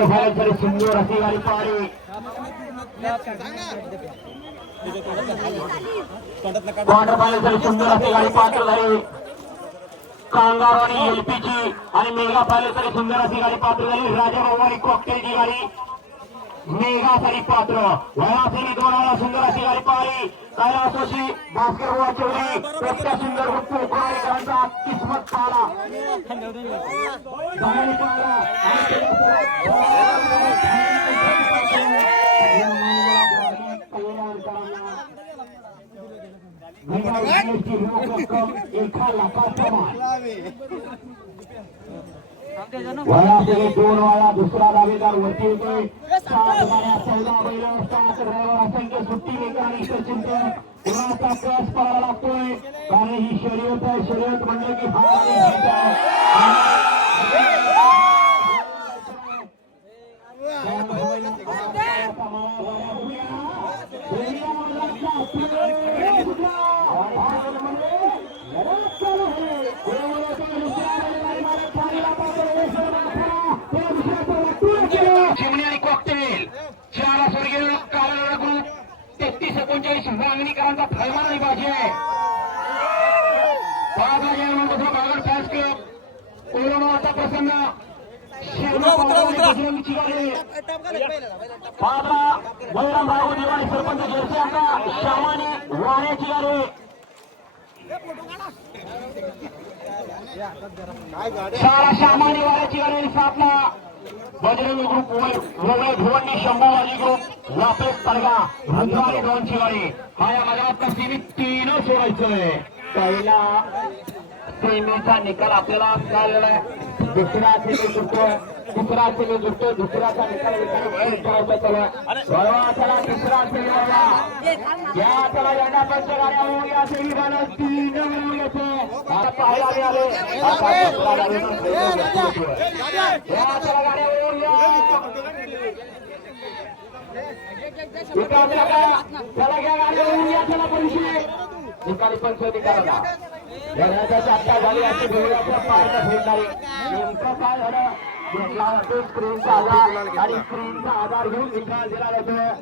Quarter final साठी सुंदर अशी गाडी पाहिली. क्वार्टर फायनल साठी सुंदर अशी गाडी पात्र झाली. कांगार आणि एलपीची आणि मेगा फायनल साठी सुंदर अशी गाडी पात्र झाली. राजा भवानी कॉकटेलची गाडी मेगा साठी पात्र. वयासेनी 2 वेळा सुंदर अशी गाडी पाहिली. कैलासोशी बास्केटबॉल चौधरी प्रत्या सुंदर कोकणाकरांचा किस्मत पाहला. वयासेनी 2 वेळा दुसरा दावेदार वरती येतोय. 7 गाड्या 14 बैल 7 ड्रायव्हर असंख्य सुट्टी मेकर आणि चिंतन कुणाचा प्रयास करावा लागतोय. कारण ही शर्यत आहे. शर्यत म्हणलं की हा चिमणी आणि कॉकटेल 4 स्वर्गीय कार्यालय ग्रुप 3339 वांगणीकरांचा थैमान आणि बाजी आहे. 5,000 बागड फॅन्स क्लब कोरोनाचा प्रसंग बजरंगची गाडी पादरा बैराम राव दिवाळी सरपंच जर्सी यांचा श्यामाने वाण्याची गाडी. सारा श्यामाने वाण्याची गाडी. 7ला बजरंग ग्रुप वगळे भुवंडी शंभूवाजी ग्रुप वापेस तडगा रुद्राणी डॉनची गाडी. हा या मैदानातला सीमित 3 सोडायचंय. पहिला सेमीचा निकाल आपल्याला कळलेला आहे. दुसरा सेमी जुटतो. तिसरा सेमी जुटतो. दुसऱ्याचा निकाल चला तिसरा सेमी या चला यांना पंचगाड्या होऊन या सेमी बाला 3 मिळून येतो. आता पाहायला मिळाले. या चला गाड्या होऊन चला घ्या गाड्या होऊन या चला पैसे निकाली पंच निकाला आत्ता झाली अशी वेगळ्या पार्ट फिरणारी. नेमकं काय झालं स्क्रीनचा आधार आणि स्क्रीनचा आधार घेऊन निकाल दिला जातो.